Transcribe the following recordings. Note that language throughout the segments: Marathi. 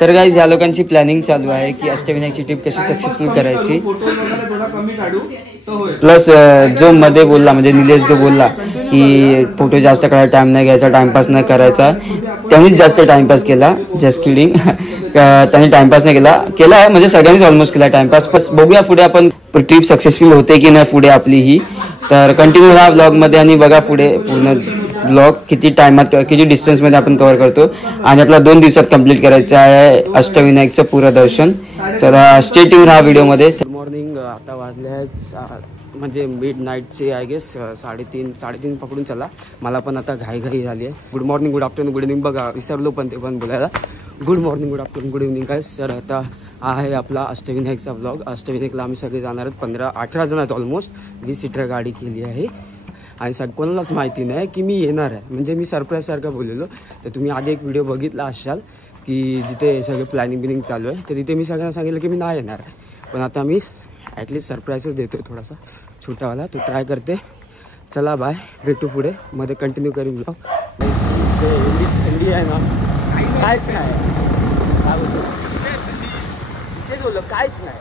तर गाईज या लोकांची प्लॅनिंग चालू आहे की अष्टविनायकची ट्रिप कशी सक्सेसफुल करायची. प्लस जो मध्ये बोलला म्हणजे निलेश जो बोलला की फोटो जास्त करायला टाइम नाही घ्यायचा, टाइमपास नाही करायचा, त्यांनीच जास्त टाइमपास केला. Just kidding. त्यांनी टाइमपास नाही केला आहे म्हणजे सगळ्यांनीच ऑलमोस्ट केला टाइमपास. बस बघूया पुढे आपण ट्रिप सक्सेसफुल होते की नाही पुढे आपली ही. तर कंटिन्यू राहा ब्लॉगमध्ये आणि बघा पुढे पूर्ण ब्लॉग किती टायमात किती डिस्टन्समध्ये आपण कव्हर करतो. आणि आपला 2 दिवसात कंप्लीट करायचं आहे अष्टविनायकचं पुरं दर्शन. चला स्टे ट्यून राहा व्हिडिओमध्ये. Good morning. आता वाजले आहेत म्हणजे मिड नाईटचे आय गेस 3:30 पकडून चला. मला पण आता घाई झाली आहे. Good morning, good afternoon, good evening. बघा विसरलो पण ते पण बोलायला. Good morning, good afternoon, good evening काय सर. आता आहे आपला अष्टविनायकचा ब्लॉग. अष्टविनायकला आम्ही सगळे जाणार आहेत. 18 जण आहेत ऑलमोस्ट. 20 सीटर गाडी केली आहे. आणि कोणालाच माहिती नाही की मी येणार आहे. म्हणजे मी सरप्राईजसारखं बोललेलो. तर तुम्ही आधी एक व्हिडिओ बघितला असाल की जिथे सगळे प्लॅनिंग चालू आहे. तर तिथे मी सगळ्यांना सांगितलं की मी नाही येणार आहे. पण आता मी ॲटलिस्ट सरप्राईजच देतो आहे थोडासा छोटावाला. तो ट्राय करते. चला बाय, भेटू पुढे. मध्ये कंटिन्यू करीन ब्लॉग. थंडी आहे ना, काहीच नाही. काय बोलतो तेच बोललो, काहीच नाही.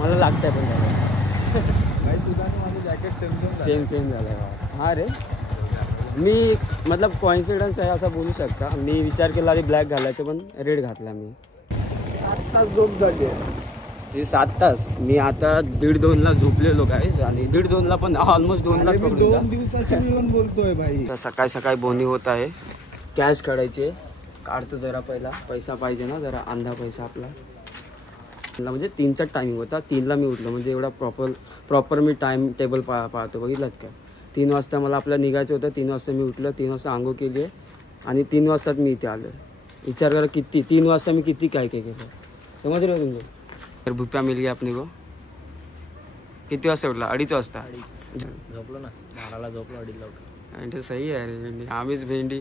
मला लागतं आहे पण सेम झालं आहे. हां रे, मी मतलब कॉन्फिडन्स आहे असं बोलू शकता. मी विचार केला आधी ब्लॅक घालायचं पण रेड घातला मी. 7 तास झोप झाली आहे. 7 तास. मी आता 1:30-2ला झोपलेलो गाईज. आणि 1:30-2ला पण ऑलमोस्ट 2लाच बोलतोय भाई. तर सकाळी बोनी होत आहे. कॅश काढायचे. काढतो जरा पहिला. पैसा पाहिजे ना जरा, अंधा पैसा आपला. म्हणजे 3चा टायमिंग होता. 3ला मी उठलो. म्हणजे एवढा प्रॉपर मी टाईम टेबल पाहतो. बघितलात का. 3 वाजता मला आपलं निघायचं होतं. 3 वाजता मी उठलो. 3 वाजता आंघोळ केली आहे. आणि 3 वाजताच मी इथे आलो. विचार करा किती 3 वाजता मी किती काय केलं. समज रहे तुमचं. तर भुप्या मिल गया अपने को. किती वाजता उठला? 2:30 वाजता. झोपलो ना, 12ला झोपलो, 2:30ला उठलो. तो सही है रे भेंडी. आमिष भेंडी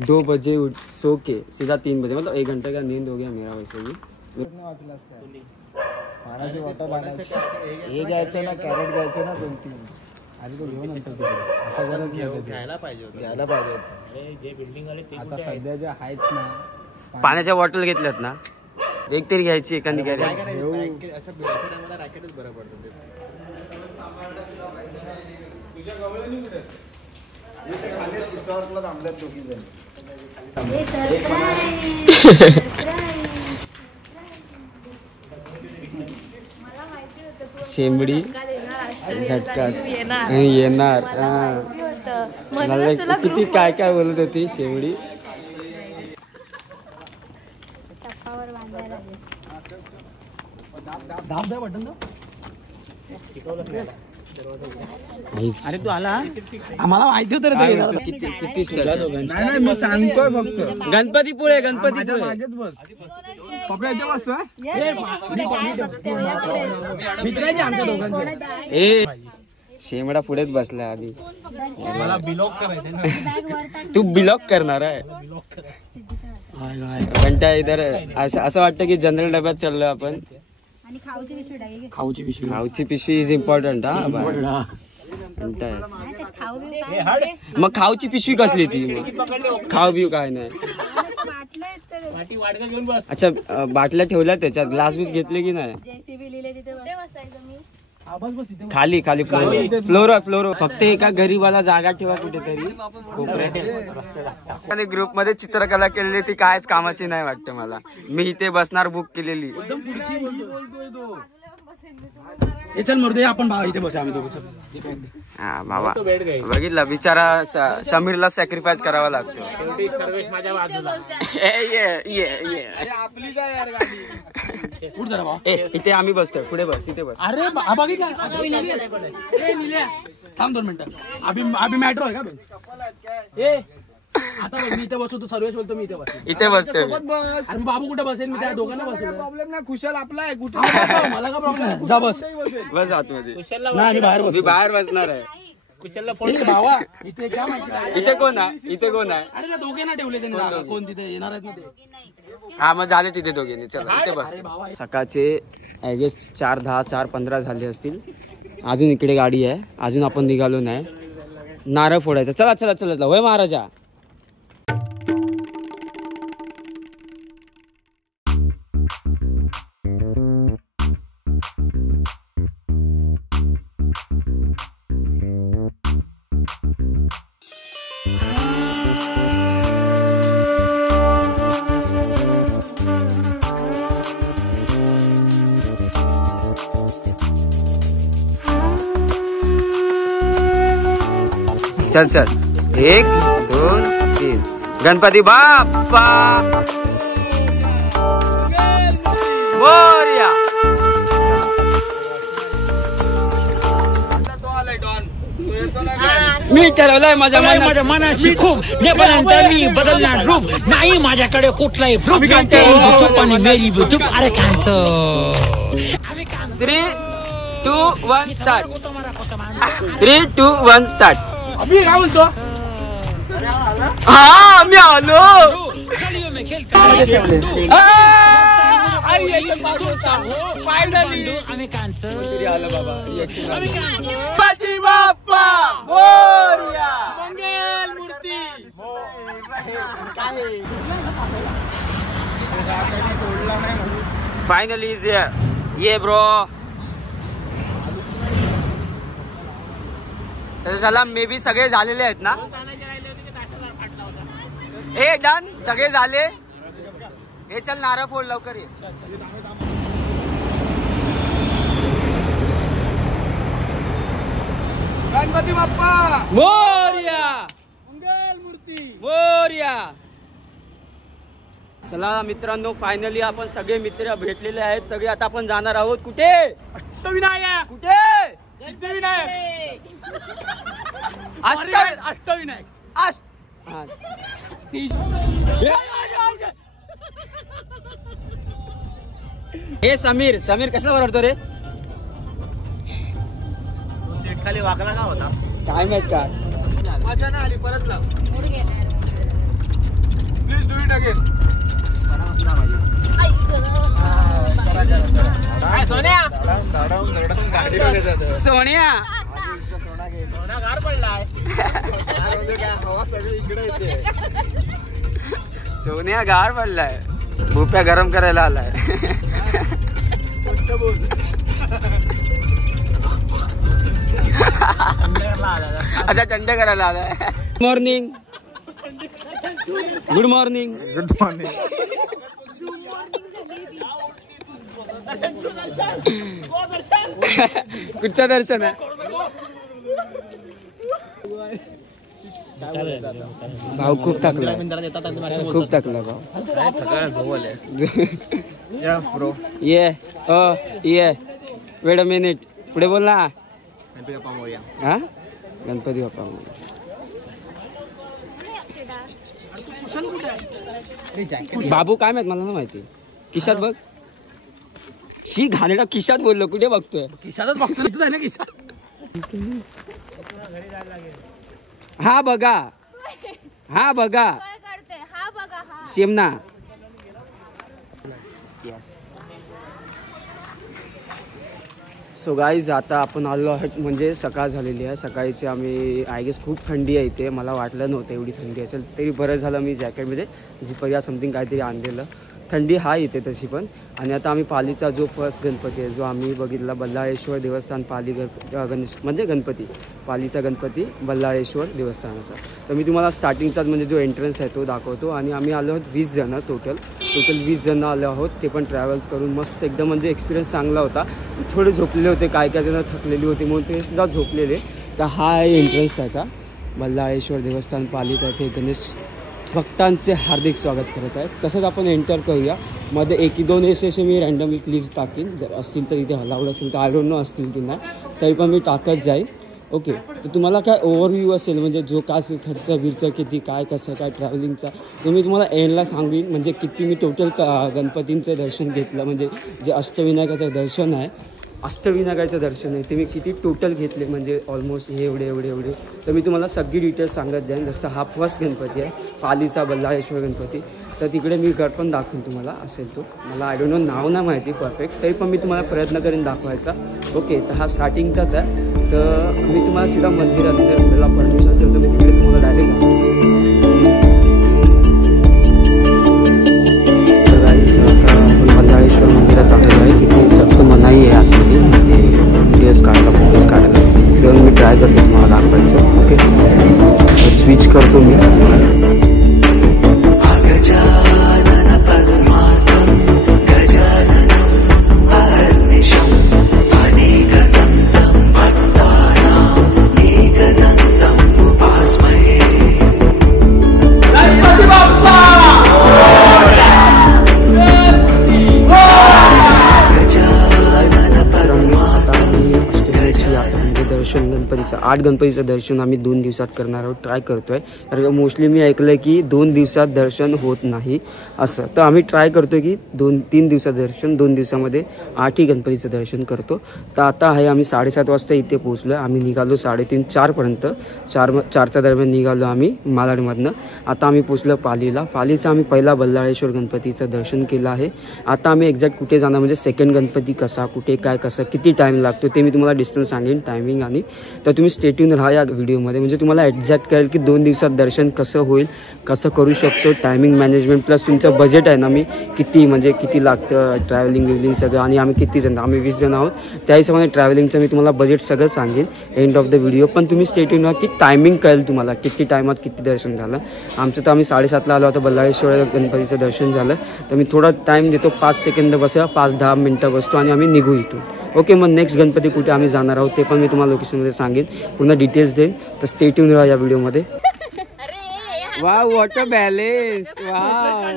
2 बजे सो के सीधा 3 बजे. मतलब 1 घंटे का नींद हो गया मेरा वैसे भी. पाण्याची वॉटर हे घ्यायचं ना, कॅरेट घ्यायचं ना 2-3. आधी तो घेऊन नंतर आता गरज घ्यायला पाहिजे होतं. अरे जे बिल्डिंग आले ते आता सध्या जे आहेत ना, पाण्याच्या बॉटल घेतल्यात ना, एक तरी घ्यायची एखादी. काय करायचं असं टायमाला रॅकेटच बरं पडतं. शेंबडी झटका येणार. किती काय बोलत होती शेंबडी. अरे तू आला, आम्हाला माहिती होतं रे. किती नाही मी सांगतोय फक्त. गणपतीपुळे मागेच बस. पप्पा इथे बस. ए शेमडा पुढेच बसला आधी. मला बिलॉग करायचं. तू बिलॉग करणार आहे. घंटा इधर असं वाटतं की जनरल डब्यात चाललो आपण. खाऊची पिशवी इज इम्पॉर्टंट. मग खाऊची पिशवी कसली ती. खाऊ बिऊ काय नाही. अच्छा बाटल्या ठेवल्या त्याच्यात. ग्लास बीस घेतले की नाही. खाली फ्लोर. फक्त एका गरीबाला जागा ठेवा कुठेतरी. आणि ग्रुप मध्ये चित्रकला केलेली ती कायच कामाची नाही वाटतं मला. मी इथे बसणार बुक केलेली. चल मर्दे आपण इथे बस. आम्ही दोघं. हा बाबा बघितला बिचारा समीरला सॅक्रिफाईस करावा लागतो. इथे आम्ही बसतोय. पुढे बस, तिथे बस. अरे थांब 2 मिनिटं. अभि मॅट्रो आहे का. आता मी इथे बसतो, तू सर्वेश बोलतो, मी इथे बसतोय. अरे बाबू कुठे बसेल. मी त्या दोघांना बसेल. प्रॉब्लेम नाही. खुशाल आपला आहे. कुठे मला का प्रॉब्लेम. जा बस आतमध्ये. नाही मी बाहेर बसणार आहे. कुशलला फोन भावा. इथे काय माहिती. इथे कोण आहे. अरे त्या दोघांना ठेवले त्यांनी. कोण तिथे येणार आहेत ना ते. हा मग झाले तिथे दोघींनी. चला इथे बस. सकाळचे आय गेस 4:10 4:15 झाले असतील. अजून इकडे गाडी आहे. अजून आपण निघालो नाही. नारळ फोडायचा. चला होय महाराजा. चल चल 1 2 3 गणपती बाप्पा मोरया. मी ठरवलंय माझ्या मनाशी खूप नेपर्यंत मी बदलणार रूप नाही माझ्याकडे कुठलाही प्रूफ आणि मेरी बुचूप. अरे कांचं 3 2 1 स्टार्ट. 3 2 1 स्टार्ट. अभि काय बोलतो? हा मी आलो. आम्ही कांचं गणपती बाप्पा मोरया. मंगल मूर्ती. फायनली इज ये ब्रो. तर चला मे बी सगळे झालेले आहेत ना. ए डन सगळे झाले. हे चल नारळ फोड लवकर ये. गणपती बाप्पा मोरया मंगल मूर्ती. मोरया. चला मित्रांनो फायनली आपण सगळे मित्र भेटलेले आहेत. सगळे आता आपण जाणार आहोत कुठे? अष्टविनायक. कुठे? सिद्धिविनायक. अष्टविनायक. हे समीर समीर कशाला ओरडतो रे? सीट खाली वाकला का होता? काय माहित का? मजा ना आली परत लाव. Please do it again. सोन्या सोनिया सोना गार पडलाय. सोनिया गार पडलाय. भूप्या गरम करायला आलाय. अच्छा थंड करायला आलाय. Morning. Good morning. Good morning. कुठचं दर्शन आहे? भाऊ खूप थकला. खूप थकला भाऊ. ये वेट अ मिनिट. पुढे बोल ना. हा गणपती बाप्पा. बाबू काय माहित मला ना माहिती. खिशात बघ. शी घाणेरडा खिशात बोललो. कुठे बघतोय? खिशातच बघतो ना खिशात. हा बघा. हा बघा शेमना. सो गाईज आता आपण आलो आहोत. म्हणजे सकाळ झालेली आहे. सकाळची आम्ही आय गेस खूप थंडी आहे इथे. मला वाटलं नव्हतं एवढी थंडी असेल. तरी बरं झालं मी जॅकेट म्हणजे झिपर या समथिंग काहीतरी आणलेलं. थंडी हा इथे तशी पण. आणि आता आम्ही पालीचा जो फर्स्ट गणपती आहे जो आम्ही बघितला बल्लाळेश्वर देवस्थान पाली गणेश म्हणजे गणपती पालीचा गणपती बल्लाळेश्वर देवस्थानाचा. तर मी तुम्हाला स्टार्टिंगचाच म्हणजे जो एंट्रन्स आहे तो दाखवतो. आणि आम्ही आलो आहोत 20 जणं टोटल 20 जणं आलो आहोत. ते पण ट्रॅव्हल्स करून मस्त एकदम म्हणजे एक्सपिरियन्स चांगला होता. थोडे झोपलेले होते. काय जणं थकलेली होती म्हणून ते सुद्धा झोपलेले. तर हा आहे एंट्रन्स त्याचा. बल्लाळेश्वर देवस्थान पालीतर्फे गणेश भक्तांचे हार्दिक स्वागत करत आहेत. तसंच आपण एंटर करूया. मध्ये 1-2 असे मी रँडमली क्लिप्स टाकीन. जर असतील तर इथे अलाउड असेल तर आय डोंट नो असतील की नाही तरी पण मी टाकत जाईल. ओके. तर तुम्हाला काय ओव्हरव्ह्यू असेल म्हणजे जो काय असेल खर्च किती काय कसं काय ट्रॅव्हलिंगचा तो मी तुम्हाला एंडला सांगेन. म्हणजे किती मी टोटल गणपतींचं दर्शन घेतलं म्हणजे जे अष्टविनायकाचं दर्शन आहे अष्टविनायकाचं दर्शन आहे ते मी किती टोटल घेतले म्हणजे ऑलमोस्ट हे एवढे. तर मी तुम्हाला सगळी डिटेल्स सांगत जाईन. जसं हा फर्स्ट गणपती आहे पालीचा बल्लाळेश्वर गणपती. तर तिकडे मी घर पण दाखवून तुम्हाला असेल तो. मला आय डोंट नो नाव नाही माहिती परफेक्ट तरी पण मी तुम्हाला प्रयत्न करेन दाखवायचा. ओके. तर हा स्टार्टिंगचाच आहे. तर मी तुम्हाला सीधा मंदिरात जर आपल्याला परमिशन असेल तर मी तिकडे तुम्हाला डायरेक्ट आपण बल्लाळेश्वर मंदिरात आलेलो आहे. तिथे सक्त मनाई आहे आतमध्ये ते व्हिडिओज काढायला फोटोज काढायला. तिकडे मी ट्राय करतो तुम्हाला दाखवायचं. ओके. स्विच करतो मी. गणपतीचं 8 गणपतीचं दर्शन आम्ही 2 दिवसात करणार आहोत, ट्राय करतो आहे. कारण मोस्टली मी ऐकलं आहे की 2 दिवसात दर्शन होत नाही असं. तर आम्ही ट्राय करतो की 2-3 दिवसाचं दर्शन 2 दिवसामध्ये 8ही गणपतीचं दर्शन करतो. तर आता आहे आम्ही 7:30 वाजता इथे पोहोचलो. आम्ही निघालो 3:30-4पर्यंत, 4च्या दरम्यान निघालो आम्ही मालाडमधनं. आता आम्ही पोहोचलो पालीला. पालीचं आम्ही पहिला बल्लाळेश्वर गणपतीचं दर्शन केलं आहे. आता आम्ही एक्झॅक्ट कुठे जाणार म्हणजे सेकंड गणपती कसा, कुठे काय, कसं, किती टाईम लागतो ते मी तुम्हाला डिस्टन्स सांगेन, टायमिंग. आणि तर तुम्ही स्टे ट्यून राहा या व्हिडिओमध्ये, म्हणजे तुम्हाला एक्झॅक्ट कळेल की 2 दिवसात दर्शन कसं होईल, कसं करू शकतो, टायमिंग मॅनेजमेंट प्लस तुमचं बजेट आहे ना, मी किती लागतं ट्रॅव्हलिंग सगळं. आणि आम्ही किती जण, आम्ही 20 जण आहोत. त्या हिशोबाने ट्रॅव्हलिंगचं मी तुम्हाला बजेट सगळं सांगेन एंड ऑफ द व्हिडिओ. पण तुम्ही स्टे ट्यून राहा की टायमिंग कळेल तुम्हाला किती टायमात किती दर्शन झालं. आमचं तर आम्ही 7:30ला आलो होतो, बल्लाळेश्वर गणपतीचं दर्शन झालं. तर मी थोडा टाईम देतो, 5 सेकंद बसा, 5-10 मिनटं बसतो आणि आम्ही निघू इथून. ओके, मग नेक्स्ट गणपती कुठे आम्ही जाणार आहोत ते पण मी तुम्हाला लोकेशनमध्ये सांगेन, पूर्ण डिटेल्स देईन. तर स्टे ट्यून राहा या व्हिडिओमध्ये. वा, वॉटर बॅलेन्स, वा.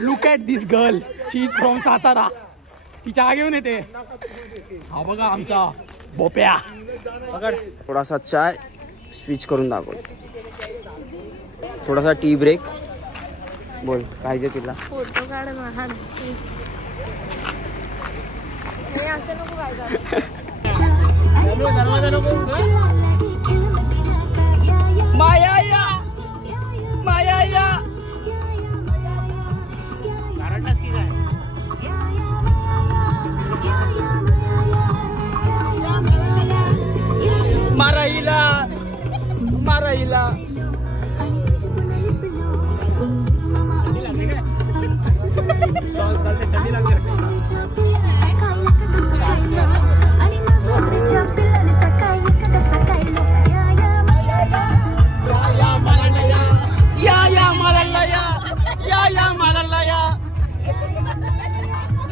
Look at this girl, she is from Satara. तिच्या घेऊन येते. हा बघा आमचा बोप्या. थोडासा चाय स्विच करून दाखव, थोडासा टी ब्रेक. बोल पाहिजे तुला. फोटो काढ ना. असं नको पाहिजे. माया या, माया या. माराईला, माराईला.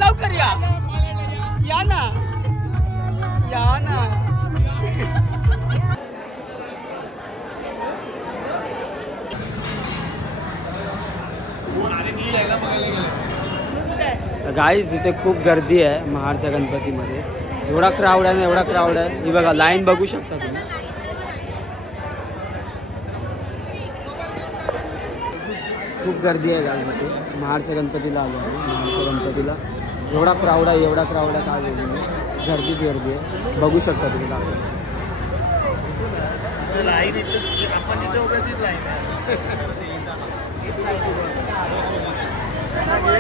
लवकर या, या ना, या ना. गाईज इथे खूप गर्दी आहे महाडच्या गणपतीमध्ये. एवढा क्राऊड आहे ना, एवढा क्राऊड आहे. ही बघा लाईन बघू शकता तुम्ही. खूप गर्दी आहे गाईज इथे. महाडच्या गणपतीला आलो आहे, महाडच्या गणपतीला. एवढा क्राऊड आहे, एवढा क्राऊड आहे, काय बोलू मी. गर्दीच गर्दी आहे, बघू शकता तुम्ही.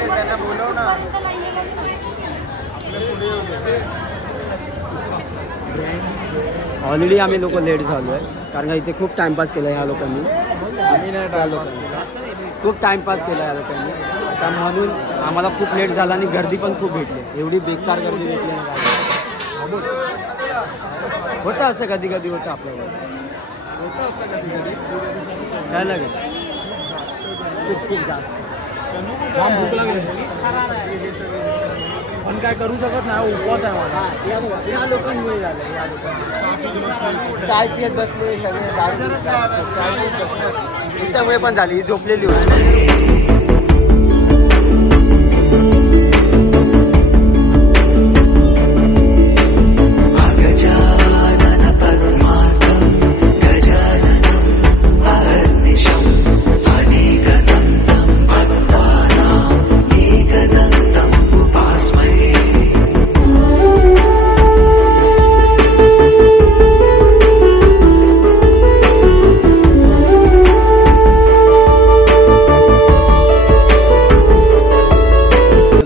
त्यांना बोलव ना. ऑलरेडी आम्ही लोक लेट झालो आहे, कारण का इथे खूप टाइमपास केला ह्या लोकांनी. खूप टाइमपास केला या लोकांनी. आता म्हणून आम्हाला खूप लेट झाला आणि गर्दी पण खूप भेटली. एवढी बेकार गर्दी भेटली ना. होतं असं कधी कधी, होतं आपल्याला, होतं असं कधी कधी. काय लागेल खूप जास्त. भूक लागली पण काय करू शकत नाही, उपवास आहे माझा. या लोकांमुळे झालं. या लोकांनी चाय पियत बसले सगळे, चाय पियत बसले, तिच्यामुळे पण झाली. ही झोपलेली होती.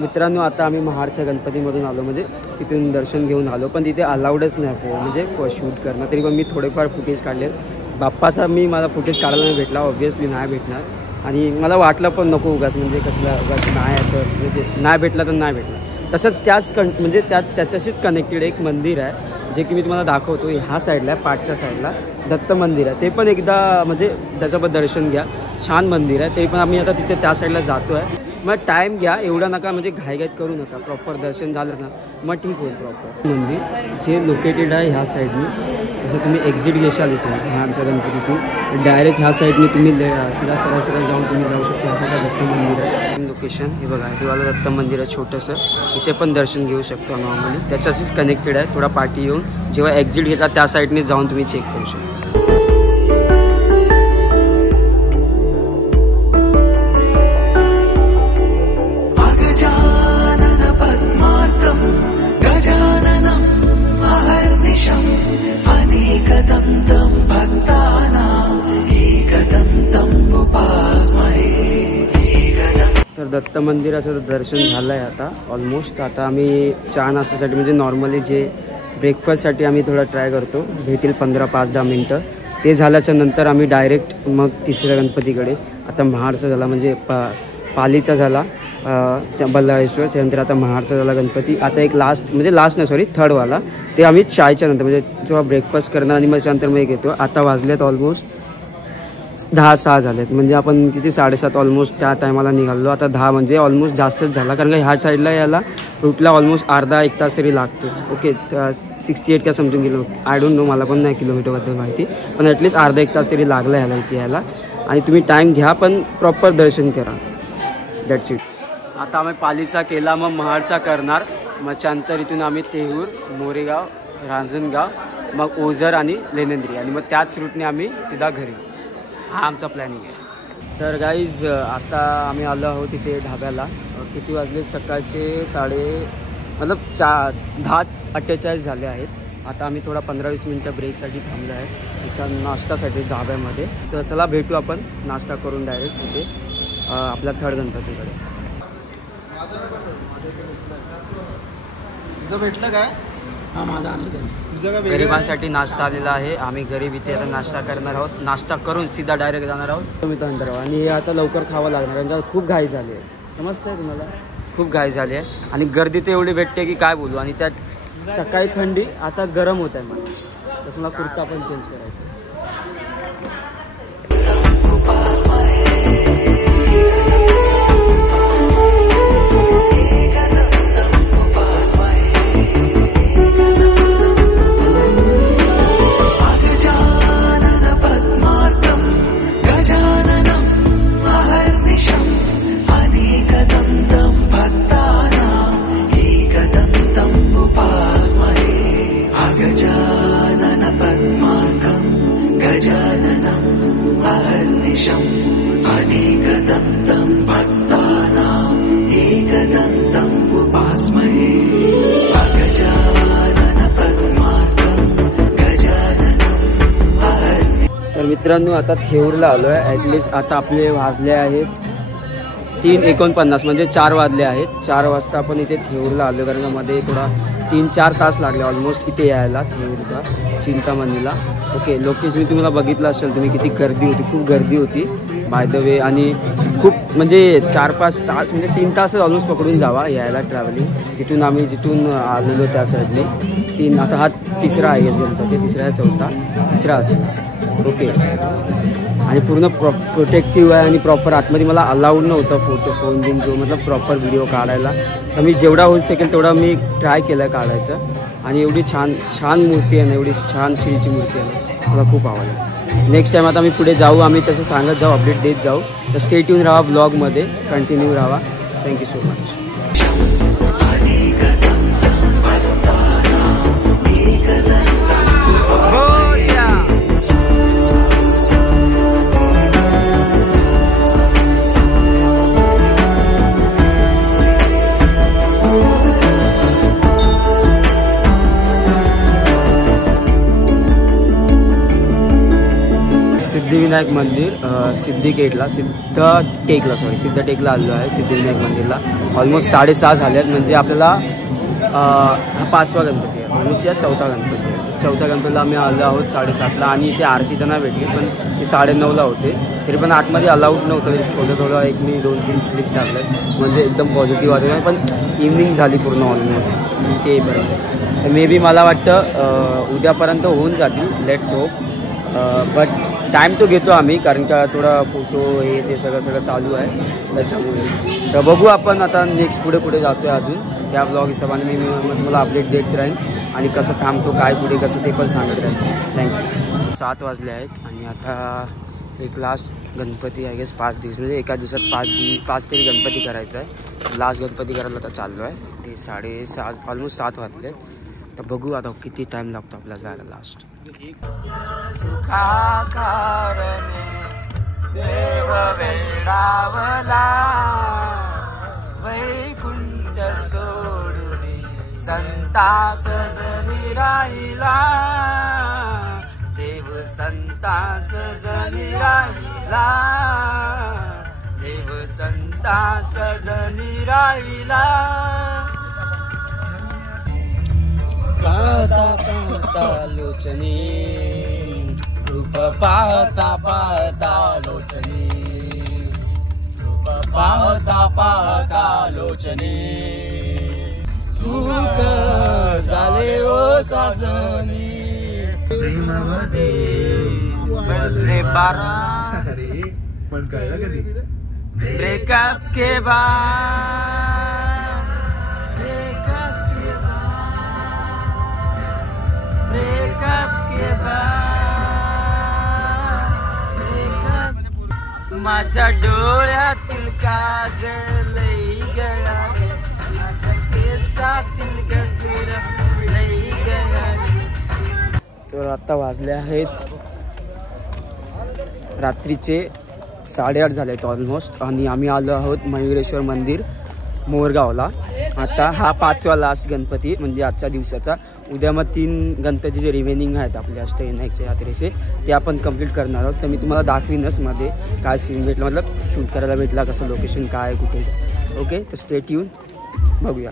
मित्रांनो, आता आम्ही महाडच्या गणपतीमधून आलो, म्हणजे तिथून दर्शन घेऊन आलो. पण तिथे अलाउडच नाही म्हणजे शूट करणं. तरी पण मी थोडेफार फुटेज काढले. बाप्पाचा मला फुटेज काढायला नाही भेटला, ऑब्व्हियसली नाही भेटणार. आणि मला वाटलं पण नको उगाच, म्हणजे कसला उगाच नाही आहे तर म्हणजे नाही भेटला तर नाही भेटला. तसंच म्हणजे त्याच्याशीच कनेक्टेड एक मंदिर आहे जे की मी तुम्हाला दाखवतो. ह्या साईडला आहे, पाठच्या साईडला दत्त मंदिर आहे. ते पण एकदा म्हणजे त्याच्याबद्दल दर्शन घ्या, छान मंदिर आहे. ते पण आम्ही आता तिथे त्या साईडला जातो आहे. मग टाईम घ्या, एवढा नका म्हणजे घाईघाईत करू नका. प्रॉपर दर्शन झालं ना मग ठीक होईल. प्रॉपर मंदिर जे लोकेटेड आहे ह्या साईडनी, जसं तुम्ही एक्झिट घेशाल इथून ह्या आमच्या गणपतीतून डायरेक्ट ह्या साईडनी तुम्ही सिधा सरळ जाऊन तुम्ही जाऊ शकता. ह्या साईडला दत्त मंदिर आहे. लोकेशन हे बघा, हेवाला दत्त मंदिर आहे छोटंसं, इथे पण दर्शन घेऊ शकतो नॉर्मली. त्याच्याशीच कनेक्टेड आहे. थोडा पाठी येऊन जेव्हा एक्झिट घेता त्या साईडने जाऊन तुम्ही चेक करू शकता. तर दत्त मंदिराचं दर्शन झालं आहे आता ऑलमोस्ट. आता आम्ही चहा नाश्त्यासाठी म्हणजे नॉर्मली जे ब्रेकफास्टसाठी आम्ही थोडा ट्राय करतो, भेटेल 15-10 मिनटं. ते झाल्याच्या नंतर आम्ही डायरेक्ट मग तिसऱ्या गणपतीकडे. आता महाडचा झाला म्हणजे पालीचा झाला बल्लाळेश्वर, त्यानंतर आता महाडचा झाला गणपती. आता एक लास्ट नाही सॉरी थर्डवाला, ते आम्ही चायच्या नंतर म्हणजे जेव्हा ब्रेकफास्ट करणार आणि मग त्यानंतर मग एक येतो. आता वाजलेत ऑलमोस्ट 10-6 झालेत, म्हणजे आपण किती 7:30 ऑलमोस्ट त्या टायमाला निघालो. आता 10 म्हणजे ऑलमोस्ट जास्तच झाला, कारण का ह्या साईडला यायला रूटला ऑलमोस्ट अर्धा-1 तास तरी लागतोच. ओके 68 का something kilometre, I don't no, मला पण नाही किलोमीटरबद्दल माहिती, पण ॲटलीस्ट अर्धा-1 तास तरी लागला ह्याला इथे यायला. आणि तुम्ही टाईम घ्या पण प्रॉपर दर्शन करा. That's it. आता आम्ही पालीचा केला, मग महाडचा करणार, मग त्यानंतर इथून आम्ही तेहूर, मोरेगाव, रांजणगाव, मग ओझर आणि लेनेंद्री, आणि मग त्याच रूटने आम्ही सीधा घरी. हा आमचा प्लॅनिंग आहे. तर गाईज आता आम्ही आलो आहोत तिथे ढाब्याला. किती वाजले सकाळचे 10:48 झाले आहेत. आता आम्ही थोडा 15-20 मिनटं ब्रेकसाठी थांबलो आहे इथं नाश्तासाठी ढाब्यामध्ये. तर चला भेटू आपण नाश्ता करून डायरेक्ट तिथे आपल्या थर्ड गणपतीकडे. तुझं भेटलं काय? हा माझा आणलं. तुझं काय? गरिबांसाठी नाश्ता आलेला आहे. आम्ही गरीब इथे आता नाश्ता करणार आहोत. नाश्ता करून सीधा डायरेक्ट जाणार आहोत मित्रांनो. आणि हे आता लवकर खावं लागणार, कारण खूप घाई झाली आहे. समजतंय तुम्हाला? खूप घाई झाली आहे आणि गर्दी तर एवढी भेटते की काय बोलू. आणि त्यात सकाळी थंडी, आता गरम होत आहे मला, तसं मला कुर्ता पण चेंज करायचा. तर मित्रांनो आता थेऊरला आलो आहे. ॲटलिस्ट आता आपले वाजले आहेत 3:49, म्हणजे 4 वाजले आहेत. 4 वाजता आपण इथे थेऊरला आलो, कारण मध्ये थोडा 3-4 तास लागले ऑलमोस्ट इथे यायला थेऊरचा चिंतामणीला. ओके लोकेशन तुम्हाला बघितलं असेल तुम्ही, किती गर्दी होती, खूप गर्दी होती बाय द वे. आणि खूप म्हणजे 4-5 तास म्हणजे 3 तासच ऑलमोस्ट पकडून जावा यायला ट्रॅव्हलिंग. तिथून आम्ही जिथून आलेलो त्या साईडने 3, आता हा तिसरा आहे गणपती, तिसरा असेल. ओके आणि पूर्ण प्रोटेक्टिव्ह आहे आणि प्रॉपर आतमध्ये मला अलाउड नव्हतं फोन बिन जो मतलब प्रॉपर व्हिडिओ काढायला. तर मी जेवढा होऊ शकेल तेवढा मी ट्राय केलं काढायचं. आणि एवढी छान मूर्ती आहे ना, एवढी छान श्रीची मूर्ती आहे ना, मला खूप आवडली. नेक्स्ट टाईम आता आम्ही पुढे जाऊ, आम्ही तसं सांगत जाऊ, अपडेट देत जाऊ. तर स्टे ट्यून राहा, ब्लॉगमध्ये कंटिन्यू राहा. Thank you so much. सिद्धिविनायक मंदिर सिद्धटेकला आलेलो आहे. सिद्धिविनायक मंदिरला ऑलमोस्ट 6:30 झाले आहेत, म्हणजे आपल्याला हा 5वा गणपती आहे, ऑलमोस्ट या 4था गणपती आहे. 4थ्या गणपतीला आम्ही आलो आहोत 7:30ला. आणि इथे आरती त्यांना भेटली, पण ती 9:30ला होते. तरी पण आतमध्ये अलाउड नव्हतं. थोडं एक मी 2-3 क्लिप टाकलं, म्हणजे एकदम पॉझिटिव्ह वाटलं. पण इव्हनिंग झाली पूर्ण ऑलमोस्ट ते बरोबर. मे बी मला वाटतं उद्यापर्यंत होऊन जातील, लेट्स होप. बट टाईम तो घेतो आम्ही, कारण का थोडा फोटो हे ते सगळं चालू आहे त्याच्यामुळे. तर बघू आपण आता नेक्स्ट पुढे जातो आहे अजून. त्या ब्लॉग हिशोबाने मी तुम्हाला अपडेट देत राहीन आणि कसं थांबतो काय पुढे कसं ते पण सांगत राहीन. थँक्यू. 7 वाजले आहेत आणि आता एक लास्ट गणपती आहे गेस 5 दिवस, म्हणजे एका दिवसात 5 तरी गणपती करायचा आहे. लास्ट गणपती करायला आता चाललो आहे. ते 6:30 ऑलमोस्ट 7 वाजले. तर बघू आता किती टाईम लागतो आपला जायला लास्ट. देव वेडावला वैकुंठ सोडून संता सजनी राहिला, देव संता सजनी राहिला, देव संता सजनी राहिला. पाहता पाहता लोचनी रूप पाहता पाहता लोचनी, रूप पाहता पाहता लोचनी, सुख झाले ओ साजनी. प्रेमामध्ये बरसे 12 पण कळलं कधी ब्रेकअप के बाद, ब्रेकअप के बाद, माझ्या डोळ्यातील काजळ लई गया, माझ्या केसातील गजरा लई गया. तर आता वाजले आहेत रात्रीचे 8:30 झाले आहेत ऑलमोस्ट आणि आम्ही आलो आहोत मयुरेश्वर मंदिर मोरगावला. आता हा 5वा लास्ट गणपती म्हणजे आजच्या दिवसाचा. उद्या मग 3 गणपती जे रिमेनिंग आहेत आपल्या अष्टविनायकच्या यात्रेचे ते आपण कंप्लीट करणार आहोत. तर मी तुम्हाला दाखवीनच मध्ये काय सीन भेटला, मतलब शूट करायला भेटला, कसं लोकेशन काय कुठे. ओके, तर स्टे ट्यून, बघूया.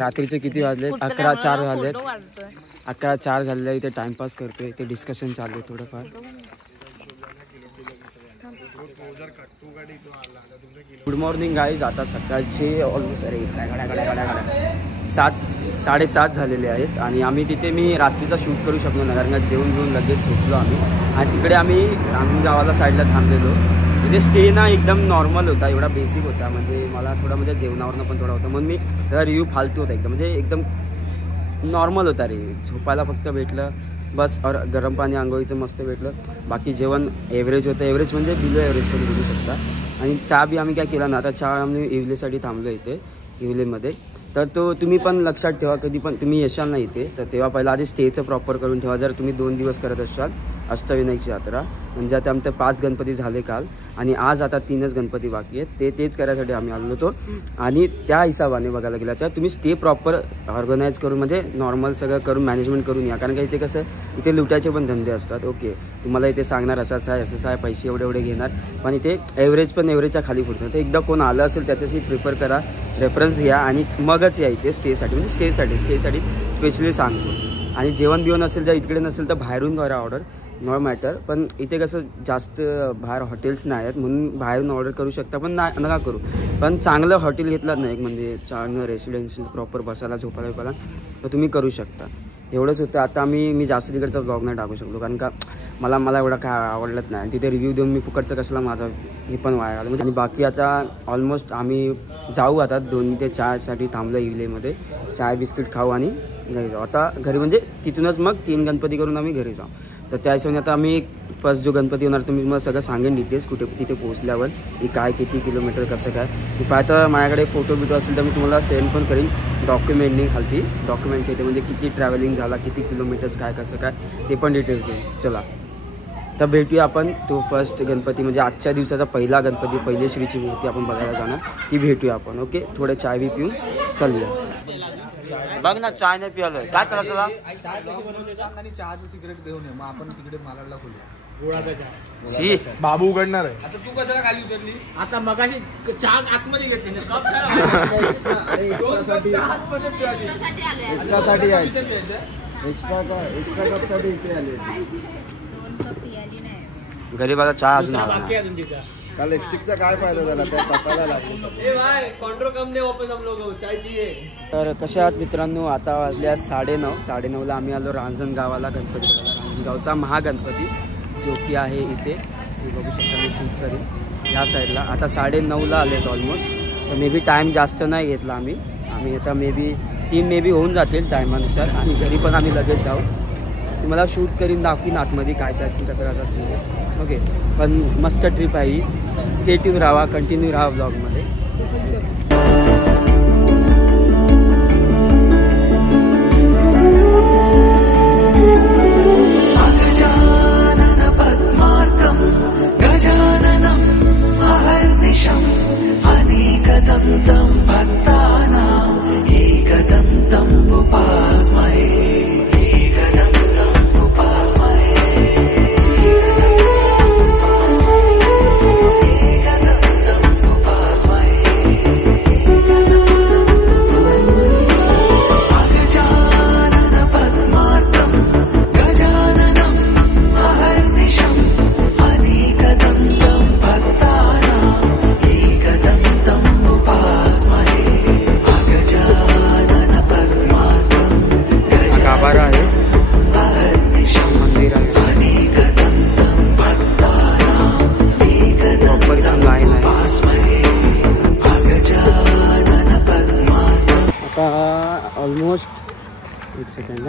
रात्रीचे किती वाजले? 11:04 झालेत. 11:04 झालेले. इथे टाइमपास करतोय, इथे डिस्कशन चालू आहे थोडंफार. Good morning guys. आता सकाळचे ऑलमोस्ट 7:30 झालेले आहेत आणि आम्ही तिथे मी रात्रीचा शूट करू शकलो नाही, कारण का जेवण घेऊन लगेच झोपलो आम्ही. आणि तिकडे आम्ही गावाला साईडला थांबलेलो. तिथे स्टे ना एकदम नॉर्मल होता, एवढा बेसिक होता. म्हणजे मला थोडा म्हणजे जेवणावरनं पण थोडा होता, म्हणून मी त्याचा रिव्ह्यू फालतू होता एकदम. म्हणजे एकदम नॉर्मल होता रे. झोपायला फक्त भेटलं बस, और गरम पाणी आंघोळीचं मस्त भेटलं. बाकी जेवण एव्हरेज होतं. एव्हरेज म्हणजे बिलो एव्हरेज पण बोलू शकता. आणि चहा बी आम्ही काय केला ना, आता चहा आम्ही इवलेसाठी थांबलो इथे इवलेमध्ये. तर तो तुम्ही पण लक्षात ठेवा, कधी पण तुम्ही येशाल ना इथे तर तेव्हा पहिला आधी स्टेचं प्रॉपर करून ठेवा. जर तुम्ही 2 दिवस करत असाल अष्टविनायकची यात्रा. म्हणजे आता आमचे 5 गणपती झाले काल आणि आज आता 3च गणपती बाकी आहेत. तेच करायसाठी आम्ही आलो होतो. आणि त्या हिशोबाने बघायला गेला तर तुम्ही स्टे प्रॉपर ऑर्गनाईज करून म्हणजे नॉर्मल सगळं करून मॅनेजमेंट करून या. कारण का इथे कसं इथे लुटायचे पण धंदे असतात. ओके तुम्हाला इथे सांगणार असं आहे पैसे एवढे घेणार, पण इथे एव्हरेजच्या खाली फुटतं. तर एकदा कोण आलं असेल त्याच्याशी प्रिफर करा, रेफरन्स घ्या आणि मगच या इथे स्टेसाठी. म्हणजे स्टेसाठी स्पेशली सांगतो. आणि जेवण बिवण असेल जर इकडे नसेल तर बाहेरून करा ऑर्डर, नो मॅटर. पण इथे कसं जास्त बाहेर हॉटेल्स नाही आहेत म्हणून बाहेरून ऑर्डर करू शकता, पण नका करू. पण चांगलं हॉटेल घेतलं नाही एक म्हणजे चांगलं रेसिडेन्शियल प्रॉपर बसायला झोपायला तर तुम्ही करू शकता. एवढंच होतं. आता मी जास्त तिकडचा ब्लॉग नाही टाकू शकलो कारण का मला एवढं काय आवडलंच नाही. तिथे रिव्ह्यू देऊन मी फुकटचं कसला माझा हे पण वाया आलं. म्हणजे आणि बाकी आता ऑलमोस्ट आम्ही जाऊ आता 2 ते 4साठी थांबलो इवलेमध्ये. चाय बिस्किट खाऊ आणि घरी जाऊ. आता घरी म्हणजे तिथूनच मग 3 गणपती करून आम्ही घरी जाऊ. तर त्या हिशोबाने आता आम्ही फर्स्ट जो गणपती होणार तुम्ही मला सगळं सांगेन डिटेल्स कुठे तिथे पोहोचल्यावर की काय किती किलोमीटर कसं काय. मी पाहता माझ्याकडे फोटो असेल तर मी तुम्हाला सेंड पण करीन डॉक्युमेंटनी खालती डॉक्युमेंटच्या इथे म्हणजे किती ट्रॅव्हलिंग झाला किती किलोमीटर्स काय कसं काय ते पण डिटेल्स देईन. चला तर भेटूया आपण तो फर्स्ट गणपती म्हणजे आजच्या दिवसाचा पहिला गणपती पहिली श्रीची मूर्ती आपण बघायला जाणार ती भेटूया आपण. ओके थोडं चाय बी पिऊन चालूया. बघ ना चाय नाही पियालं काय करा तुला आणि चहाचं सिगरेट देऊन ये मग आपण तिकडे मालाडला शी बाबू उघडणार आहे. आता तू कशाला खाली उतरली? आता मगाशी चहा आतमध्ये घेतली एक्स्ट्रा कपसाठी इथे आले. घरी बघा चहा अजून आला का लिपस्टिकचा काय फायदा झाला त्या कपाला लागली. तर कशा आहात मित्रांनो. आता वाजल्या 9:30 आम्ही आलो रांजण गावाला गणपती बघायला. रांजणगावचा महागणपती जो की आहे इथे हे बघू शकता. मी शूट करीन या साईडला. आता 9:30 आलेत ऑलमोस्ट. तर मे बी टाईम जास्त नाही घेतला आम्ही आता मे बी 3 होऊन जातील टायमानुसार आणि घरी पण आम्ही लगेच जाऊ. तुम्हाला शूट करीन दाखवीन आतमध्ये काय असेल कसं असेल. ओके पण मस्त ट्रिप आहे ही. स्टे ट्यून राहा कंटिन्यू राहा ब्लॉगमध्ये. ऑलमोस्ट एक सेकंड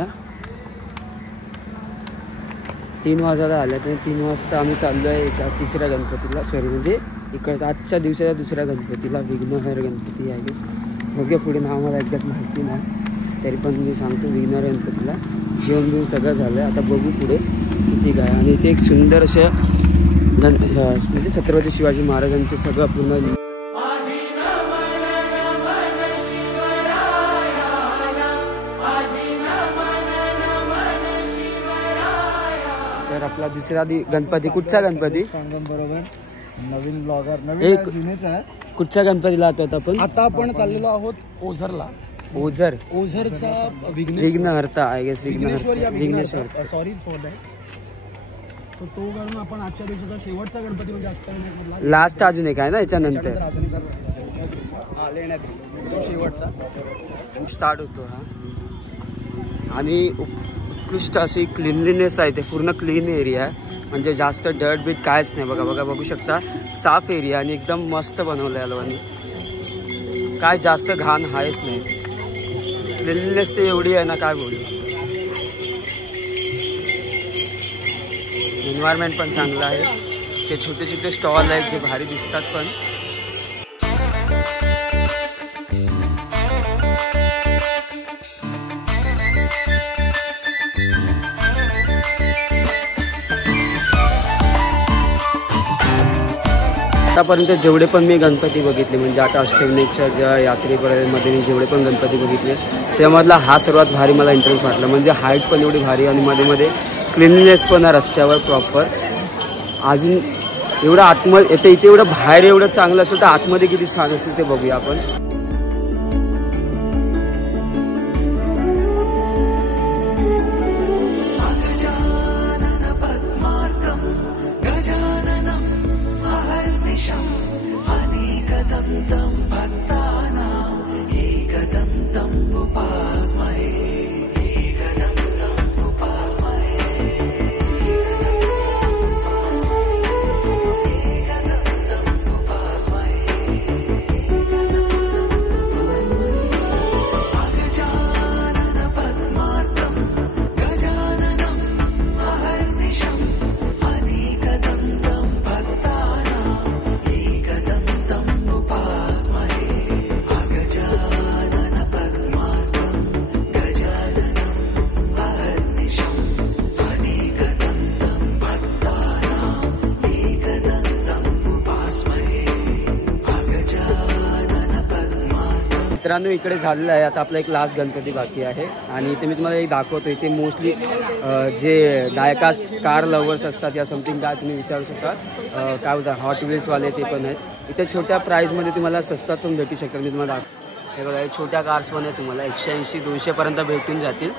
3 वाजायला आल्या. तर 3 वाजता आम्ही चाललो आहे एका तिसऱ्या गणपतीला म्हणजे इकडं आजच्या दिवसाच्या दुसऱ्या गणपतीला विघ्नहर गणपती आहे गेस. बघूया पुढे नाव मला एक्झॅक्ट माहिती नाही तरी पण मी सांगतो विघ्नहर गणपतीला. जेवण बिवून सगळं झालं आहे. आता बघू पुढे किती काय. आणि इथे एक सुंदर असं म्हणजे छत्रपती शिवाजी महाराजांचे सगळं पूर्ण तर आपला दुसरा गणपती कुठचा गणपती बरोबर नवीन ब्लॉगर एक जुनेच आहे. कुठच्या गणपतीला आहोत आपण. आता आपण चाललेलो आहोत ओझरला. ओझरचा Vighnaharta I guess Vighneshwar sorry for that. तर तो करून आपण आजच्या दिवसाचा शेवटचा गणपती म्हणजे आजच्या लास्ट अजून एक आहे ना याच्यानंतर तो शेवटचा स्टार्ट होतो हा. आणि उत्कृष्ट अशी क्लीनलीनेस आहे. ते पूर्ण क्लीन एरिया आहे म्हणजे जास्त डर्ट बीट कायच नाही. बघू शकता साफ एरिया आणि एकदम मस्त बनवलं आहे लोकांनी. काय जास्त घाण आहेच नाही. क्लीनलीनेस ते एवढी आहे ना काय बोलू. एन्व्हायरमेंट पण चांगलं आहे. ते छोटे स्टॉल आहेत जे भारी दिसतात पण. आतापर्यंत जेवढे पण मी गणपती बघितले म्हणजे आता अष्टविनायकच्या ज्या यात्रेमध्ये मी जेवढे पण गणपती बघितले त्यामधला हा सर्वात भारी मला इंटरेस्ट वाटला. म्हणजे हाईट पण एवढी भारी आणि मध्ये क्लिनलीनेस पण आहे रस्त्यावर प्रॉपर. अजून एवढं आतमध्ये इथे एवढं बाहेर एवढं चांगलं असेल तर आतमध्ये किती छान असेल ते बघूया आपण. मित्रांनो इकडे झालेलं आहे. आता आपला एक लास्ट गणपती बाकी आहे आणि इथे मी तुम्हाला एक दाखवतो. इथे मोस्टली जे डायकास्ट कार लवर्स असतात या समथिंग काय तुम्ही विचारू शकता. काय होतं हॉट व्हील्सवाले ते पण आहेत. इथे छोट्या प्राईजमध्ये तुम्हाला स्वस्तात पण भेटू शकतात. मी तुम्हाला हे बघा छोट्या कार्स पण आहेत तुम्हाला 180-200पर्यंत भेटून जातील.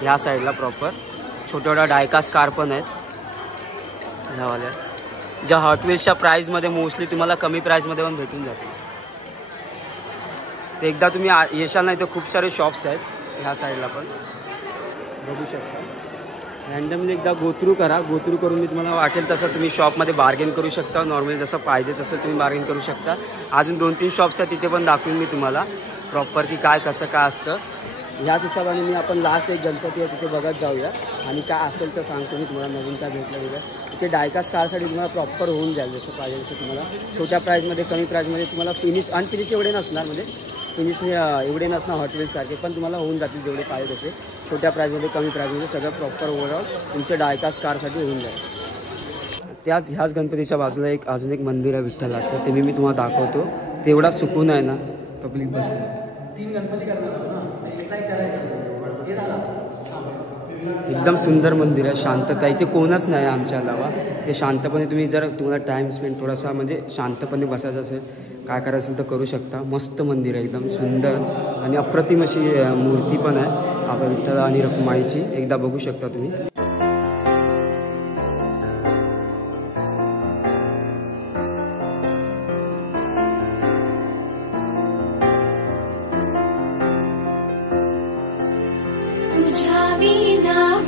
ह्या साईडला प्रॉपर छोट्या डायकास्ट कार पण आहेत ह्यावाल्या ज्या हॉट व्हील्सच्या प्राईजमध्ये मोस्टली तुम्हाला कमी प्राईजमध्ये पण भेटून जातील. ते एकदा तुम्ही येशाल नाही तर खूप सारे शॉप्स आहेत ह्या साईडला पण बघू शकता. रँडमली एकदा गोथ्रू करा. गोथ्रू करून मी तुम्हाला वाटेल तसं तुम्ही शॉपमध्ये बार्गेन करू शकता. नॉर्मली जसं पाहिजे तसं तुम्ही बार्गेन करू शकता. अजून 2-3 शॉप्स आहेत तिथे पण दाखवून मी तुम्हाला प्रॉपर की काय कसं काय असतं. ह्याच हिशोबाने मी आपण लास्ट एक गणपती आहे तिथे बघत जाऊया आणि काय असेल तर सांगतो मी तुम्हाला नवीन काय भेटलं गेलं. इथे डायकास्ट कारसाठी तुम्हाला प्रॉपर होऊन जाईल जसं पाहिजे तसं तुम्हाला छोट्या प्राईजमध्ये कमी प्राईजमध्ये तुम्हाला फिनिश अनफिनिश एवढे नसणार म्हणजे फिनिश एवढे नसणार हॉट व्हील्ससारखे पण तुम्हाला होऊन जातील जेवढे पाहिजे तसे छोट्या प्राईजमध्ये कमी प्राईजमध्ये सगळं प्रॉपर ओव्हरऑल तुमच्या डायकास्ट कारसाठी होऊन जाईल. ह्याच गणपतीच्या बाजूला अजून एक मंदिर आहे विठ्ठलाचं. ते मी तुम्हाला दाखवतो. तेवढा सुकून आहे ना पब्लिक बसला. 3 गणपती करणार एकदम सुंदर मंदिर आहे. शांतता इथे कोणच नाही आमच्या अलावा. ते शांतपणे तुम्ही जर तुम्हाला टाईम स्पेंड थोडासा म्हणजे शांतपणे बसायचं असेल काय करायचं असेल तर करू शकता. मस्त मंदिर आहे एकदम सुंदर आणि अप्रतिम अशी मूर्ती पण आहे आपल्या विठ्ठल आणि रखुमाईची. एकदा बघू शकता तुम्ही.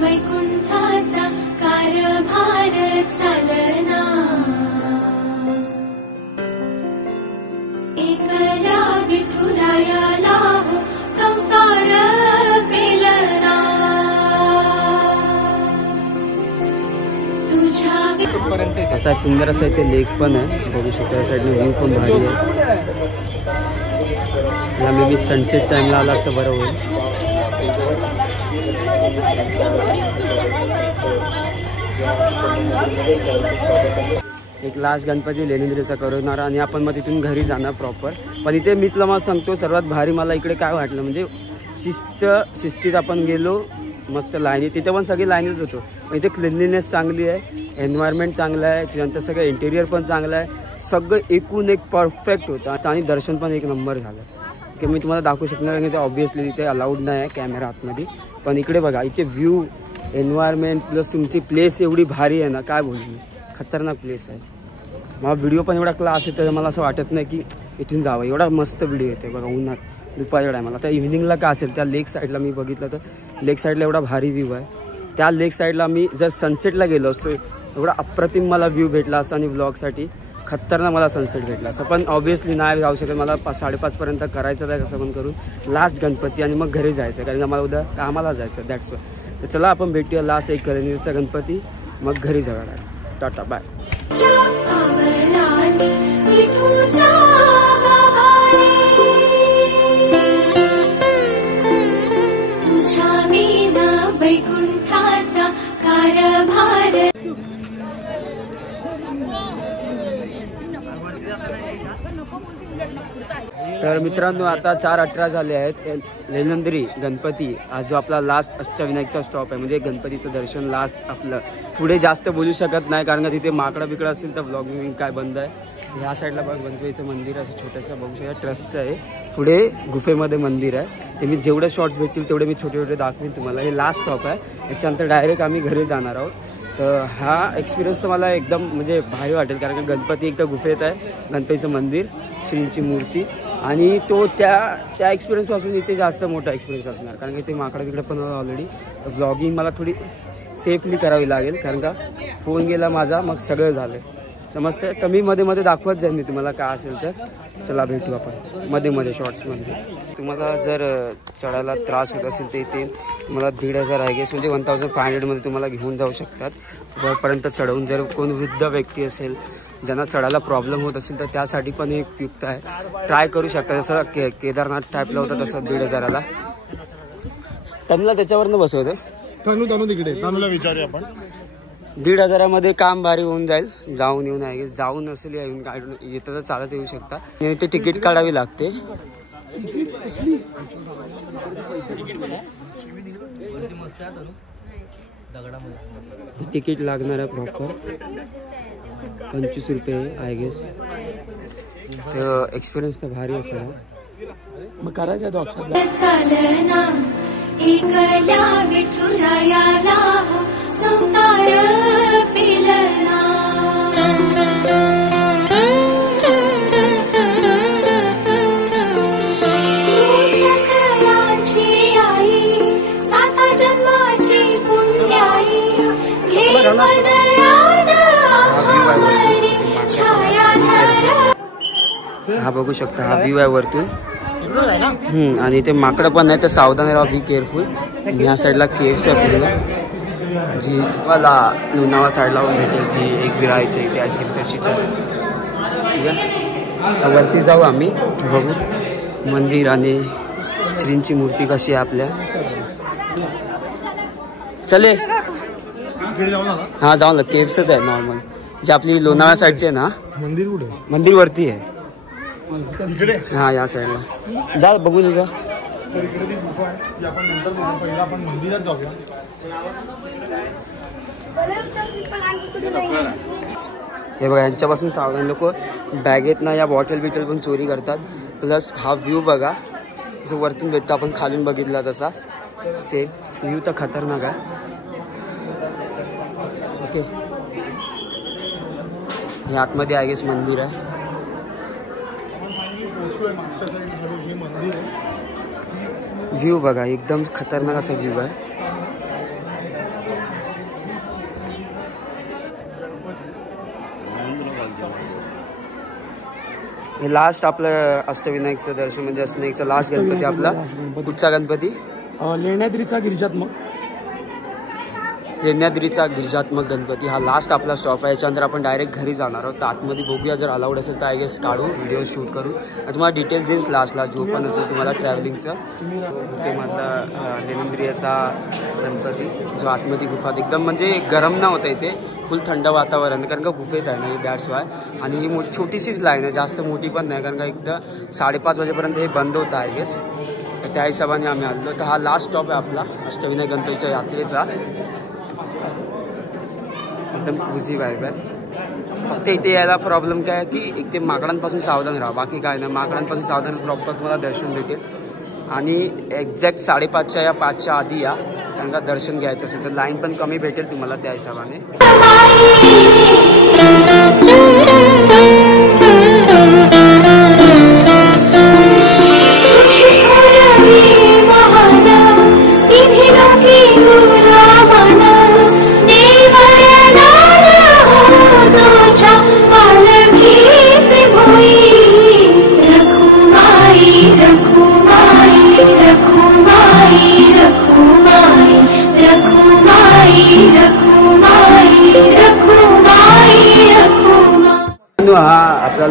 वैकुंठाचा कारभार चालना एकला विठुरायाला संसार पेलना तुझ्या असा सुंदर असा इथे लेक पण आहे बघू शकता. या साईडने व्ह्यू पण भारी आहे. या मे बी सनसेट टाईमला आला तर बरं होईल. एक लास्ट गणपती लेनिंद्रीचा करवणार आणि आपण मग तिथून घरी जाणार प्रॉपर. पण इथे मी तुला मला सांगतो सर्वात भारी मला इकडे काय वाटलं म्हणजे शिस्तीत आपण गेलो मस्त लाईनीत. तिथे पण सगळी लाईनीच होतो पण इथे क्लिनलीनेस चांगली आहे. एन्व्हायरमेंट चांगलं आहे. त्यानंतर सगळं इंटेरियर पण चांगलं आहे. सगळं एकूण एक परफेक्ट होतं आणि दर्शन पण एक नंबर झालं की मी तुम्हाला दाखवू शकणार नाही. ते ऑब्व्हियसली तिथे अलाउड नाही आहे कॅमेरा आतमध्ये. पण इकडे बघा इथे व्ह्यू एन्व्हायरमेंट प्लस तुमची प्लेस एवढी भारी आहे ना काय बोलू मी. खतरनाक प्लेस आहे. मला व्हिडिओ पण एवढा क्लास येतो मला असं वाटत नाही की इथून जावं. एवढा मस्त व्हिडिओ येते बघा उन्हात दुपारच्या टायमाला. आता इव्हिनिंगला काय असेल त्या लेक साईडला मी बघितलं तर लेक साईडला एवढा भारी व्ह्यू आहे. त्या लेक साईडला मी जर सनसेटला गेलो असतो एवढा अप्रतिम मला व्ह्यू भेटला असता आणि ब्लॉगसाठी खतरनाक मला सनसेट भेटला असं. पण ऑब्व्हियसली नाही जाऊ शकत. मला 5-5:30पर्यंत करायचं आहे कसं पण करून लास्ट गणपती आणि मग घरी जायचं कारण मला उद्या कामाला जायचं दॅट्स वाय. तर चला आपण भेटूया लास्ट एक कलेनीचा गणपती मग घरी जाऊया. Tata bye. वैकुंठाचा कारभार तर मित्रांनो आता 4:18 झाले आहेत. लेनंद्री गणपती हा जो आपला लास्ट अष्टविनायकचा स्टॉप आहे, म्हणजे गणपतीचं दर्शन लास्ट आपलं. पुढे जास्त बोलू शकत नाही कारण का तिथे माकडं बिकडं असतील तर ब्लॉगिंग काय बंद आहे. ह्या साईडला बघ गणपतीचं मंदिर असं छोटंसं बघू शकता, ट्रस्टचं आहे. पुढे गुफेमध्ये मंदिर आहे. ते मी जेवढे शॉर्ट्स भेटतील तेवढे मी छोटे छोटे दाखवेन तुम्हाला. हे लास्ट स्टॉप आहे, याच्यानंतर डायरेक्ट आम्ही घरी जाणार आहोत. तर हा एक्सपिरियन्स तर मला एकदम म्हणजे भारी वाटेल कारण की गणपती एकदा गुफेत आहे, गणपतीचं मंदिर, श्रींची मूर्ती, आणि तो त्या एक्सपिरियन्सपासून इथे जास्त मोठा एक्सपिरियन्स असणार कारण की ते माकडं बिकडं पण ऑलरेडी. तर ब्लॉगिंग मला थोडी सेफली करावी लागेल कारण का फोन गेला माझा, मग सगळं झालं समजतं. तर मी मध्ये मध्ये दाखवत जाईन मी तुम्हाला काय असेल तर. चला भेटू आपण मध्ये मध्ये शॉर्ट्समध्ये. तुम्हाला जर चढायला त्रास होत असेल तर इथे तुम्हाला 1,500 आय गेस म्हणजे 1500मध्ये तुम्हाला घेऊन जाऊ शकतात वरपर्यंत चढवून. जर कोण वृद्ध व्यक्ती असेल ज्यांना चढायला प्रॉब्लेम होत असेल तर त्यासाठी पण एक उपयुक्त आहे, ट्राय करू शकता. जसं केदारनाथ टाईपला होतं तसं 1,500ला. त्यांना त्याच्यावरनं बसवतं. तनू तिकडे तनूला विचारूया आपण. 1,500मध्ये काम भारी होऊन जाईल. जाऊन येऊन आहे जाऊन असेल येऊन काढून येतं तर चालत येऊ शकता. आणि ते तिकीट काढावी लागते. तिकीट लागणार आहे प्रॉपर 25 रुपये आय गेस. तर एक्सपिरियन्स तर भारी असेल. मग करायचं तो अक्षर चालना एकल्या विठुरायाला हो संसार पेलना. सकलांची आई साता जन्माची पुण्याई घे पदरात आम्हावरी छायाधर. हा बघू शकता, हा व्ह्यू आहे वरतून. आणि इथे माकडं पण नाही तर सावधान राहा, बी केअरफुल. ह्या साईडला केव्स आहे पूर्ण जी तुम्हाला लोणावळा साईडला भेटेल, जी एक विरायची इथे अशी तशीच आहे. ठीक आहे, वरती जाऊ आम्ही बघू मंदिर आणि श्रींची मूर्ती कशी आहे आपल्या. चले हा जाऊ ना, केव्सच आहे नॉर्मल जी आपली लोणावळा साईडची आहे ना. मंदिर कुठे? मंदिर वरती आहे हा, या साईडला जा बघून जा. आपण नंतर बघू, पहिला आपण मंदिरात जाऊया. हे बघा यांच्यापासून सावधान, लोक बॅगेत ना या बॉटल बिटल पण चोरी करतात. प्लस हा व्ह्यू बघा जो वरतून भेटतो, आपण खालून बघितला तसा सेम व्ह्यू तर खतरनाक आहे. ओके, हे आतमध्ये आय गेस मंदिर आहे. व्ह्यू बघा एकदम खतरनाक असा व्ह्यू आहे. हे लास्ट आपलं अष्टविनायकचं दर्शन म्हणजे अष्टविनायकचा लास्ट गणपती आपला. कुठचा गणपती? लेण्याद्रीचा गिरिजात्मक गिरिजात्मक गणपती हा लास्ट आपला स्टॉप आहे. याच्यानंतर आपण डायरेक्ट घरी जाणार आहोत. तर आतमध्ये बघूया, जर अलाउड असेल तर आय गेस काढू, व्हिडिओ शूट करू आणि तुम्हाला डिटेल देईन लास्टला जो पण असेल तुम्हाला ट्रॅव्हलिंगचं. गुफेमधला लेनंद्रियाचा गणपती जो आतमध्ये गुफात एकदम म्हणजे गरम ना होतं इथे, फुल थंड वातावरण कारण का गुफेत आहे ना, ही दॅट्स वाय. आणि ही छोटीशीच लाईन आहे, जास्त मोठी पण नाही कारण का एकदा 5:30 वाजेपर्यंत हे बंद होतं आय गेस. त्या हिशोबाने आम्ही आलो. तर हा लास्ट स्टॉप आहे आपला अष्टविनायक गणपतीच्या यात्रेचा. एकदम क्रुझी वाईब आहे. फक्त इथे यायला प्रॉब्लेम काय आहे की एक ते माकडांपासून सावधान राहा, बाकी काय नाही. माकडांपासून सावधान प्रॉपर तुम्हाला दर्शन भेटेल. आणि एक्झॅक्ट 5:30च्या या 5च्या आधी या कारण का दर्शन घ्यायचं असेल तर लाईन पण कमी भेटेल तुम्हाला त्या हिशोबाने. रखुमाई रखुमाई रखुमाई रखुमाई.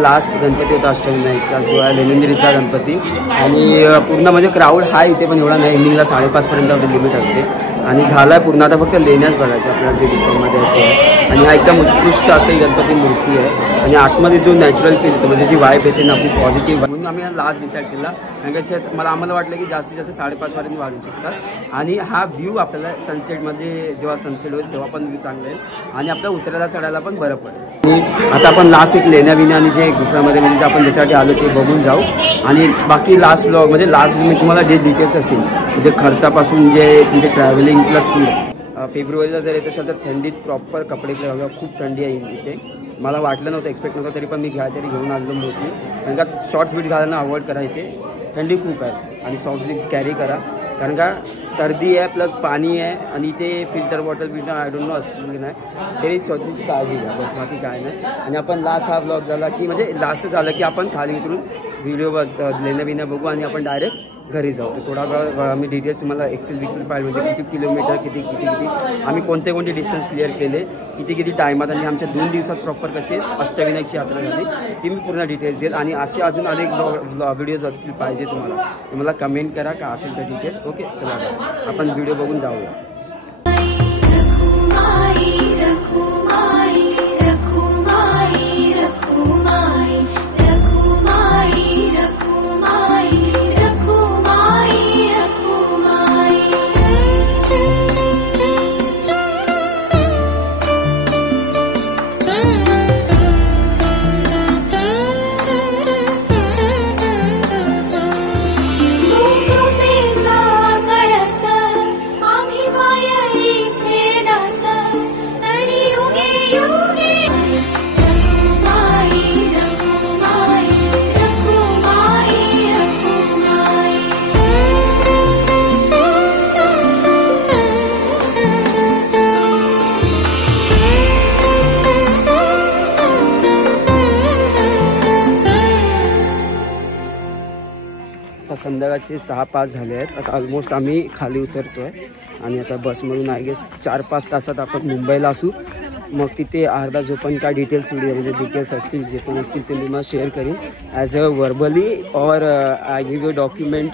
लास्ट गणपती होता अष्टविनायकचा, जो आहे लेनिंद्रीचा गणपती. आणि पूर्ण म्हणजे क्राऊड हा इथे पण एवढा नाही, इव्हनिंगला 5:30पर्यंत लिमिट असते. आणि झाला आहे पूर्ण, आता फक्त लेण्याच बघायचं आपल्याला जे गुफामध्ये येते. आणि हा एकदम उत्कृष्ट अशी गणपती मूर्ती आहे. आणि आतमध्ये जो नॅचरल फील येतो, म्हणजे जी वाईब येते ना आपली पॉझिटिव्ह, म्हणून आम्ही लास्ट डिसाईड केला. कारण की आम्हाला वाटलं की जास्तीत जास्त 5:30पर्यंत वाजू शकतात. आणि हा व्ह्यू आपल्याला सनसेटमध्ये जेव्हा सनसेट होईल तेव्हा पण व्ह्यू चांगला येईल आणि आपल्या उतरायला चढायला पण बरं पडेल. आणि आता आपण लास्ट एक लेण्याबिण्या आणि जे गुफामध्ये म्हणजे आपण ज्यासाठी आलो ते बघून जाऊ. आणि बाकी लास्ट व्लॉग म्हणजे लास्ट मी तुम्हाला जे डिटेल्स असतील म्हणजे खर्चापासून जे तुमचे ट्रॅव्हलिंग प्लस फूड. फेब्रुवारीला जर येत असेल तर थंडीत प्रॉपर कपडे घालून, खूप थंडी आहे इथे. मला वाटलं नव्हतं, एक्सपेक्ट नव्हतं, तरी पण मी घेऊन आलो मोस्टली. कारण का शॉर्ट्स बीट घालायला अवॉइड करा, इथे थंडी खूप आहे. आणि सॉक्स बीट्स कॅरी करा, कारण का सर्दी आहे प्लस पाणी आहे. आणि इथे फिल्टर बॉटल बिल्टर आय डोंट नो असं की नाही, तरी स्वतःची काळजी घ्या, बस बाकी काय नाही. आणि आपण लास्ट हा ब्लॉग झाला की म्हणजे लास्ट झालं की आपण खाली उतरून व्हिडिओ लेणं बिणं बघू आणि आपण डायरेक्ट घरी जाऊ. तर थोडा वेळ आम्ही डिटेल्स तुम्हाला एक्सेल फाईल म्हणजे किती किलोमीटर किती आम्ही कोणते डिस्टन्स क्लिअर केले, किती टायमात, आणि आमच्या 2 दिवसात प्रॉपर कशी अष्टविनायकची यात्रा झाली ती मी पूर्ण डिटेल्स देईल. आणि असे अजून अनेक व्हिडिओज असतील पाहिजे तुम्हाला कमेंट करा का असेल तर डिटेल. ओके, चला आपण व्हिडिओ बघून जाऊया. आता संध्याकाळचे 6-5 झाले आहेत. आता ऑलमोस्ट आम्ही खाली उतरतो आहे आणि आता बसमधून आय गेस 4-5 तासात आपण मुंबईला असू. मग तिथे अर्धा जो पण काय डिटेल्स व्हिडिओ म्हणजे डिटेल्स असतील जे पण असतील ते मी मला शेअर करीन ॲज अ वर्बली और I give you document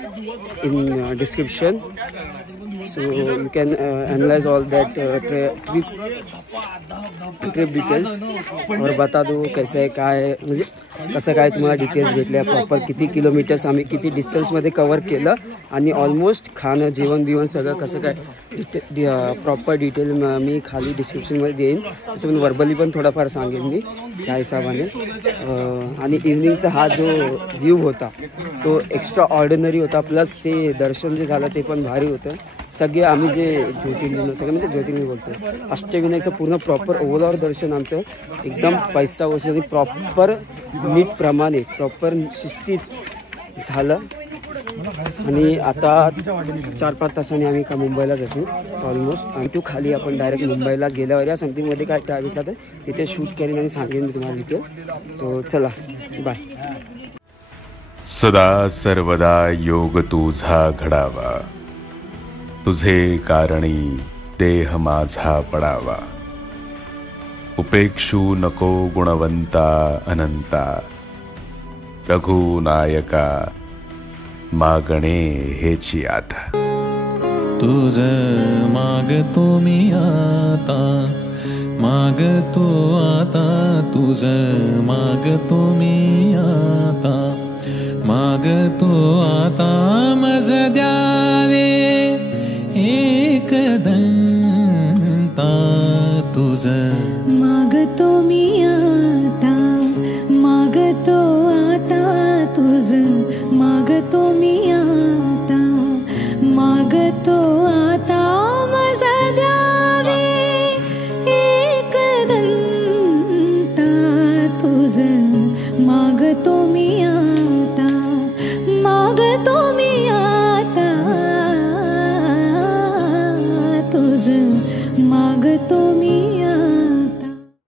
in description. So you can analyze all that trip details और बता दो कैसे है काय म्हणजे कसं काय तुम्हाला डिटेल्स भेटल्या, प्रॉपर किती किलोमीटर्स आम्ही किती डिस्टन्समध्ये कवर केलं आणि ऑलमोस्ट खाणं जेवण बिवण सगळं कसं काय प्रॉपर डिटेल मी खाली डिस्क्रिप्शनमध्ये देईन. तसं पण वर्बली पण थोडाफार सांगेन मी त्या हिशोबाने. आणि इव्हनिंगचा हा जो व्ह्यू होता तो एक्स्ट्रा ऑर्डिनरी होता, प्लस ते दर्शन जे झालं ते पण भारी होतं. सगळे आम्ही जे ज्योतिर्लिंग सगळे म्हणजे ज्योतिर्लिंग बोलतो अष्टविनायकचं पूर्ण प्रॉपर ओव्हरऑल दर्शन आमचं एकदम पैसा वसूल प्रॉपर नीट प्रमाणे प्रॉपर शिस्तीत झालं. आणि आता 4-5 तासांनी आम्ही का मुंबईलाच असू ऑलमोस्ट. आणि तो खाली आपण डायरेक्ट मुंबईलाच गेल्यावर या समथिंगमध्ये काय काय भेटला तर तिथे शूट करेन आणि सांगेन तुम्हाला डिटेल्स. तो चला बाय. सदा सर्वदा योग तुझा घडावा, तुझे कारणी देह माझा पडावा. उपेक्षू नको गुणवंता अनंता, रघुनायका मागणे हेची आता. तुझ मागतो मी आता, मागतो आता, तुझ मागतो मी आता, मागतो आता मज द्यावे एक दंता. तुझ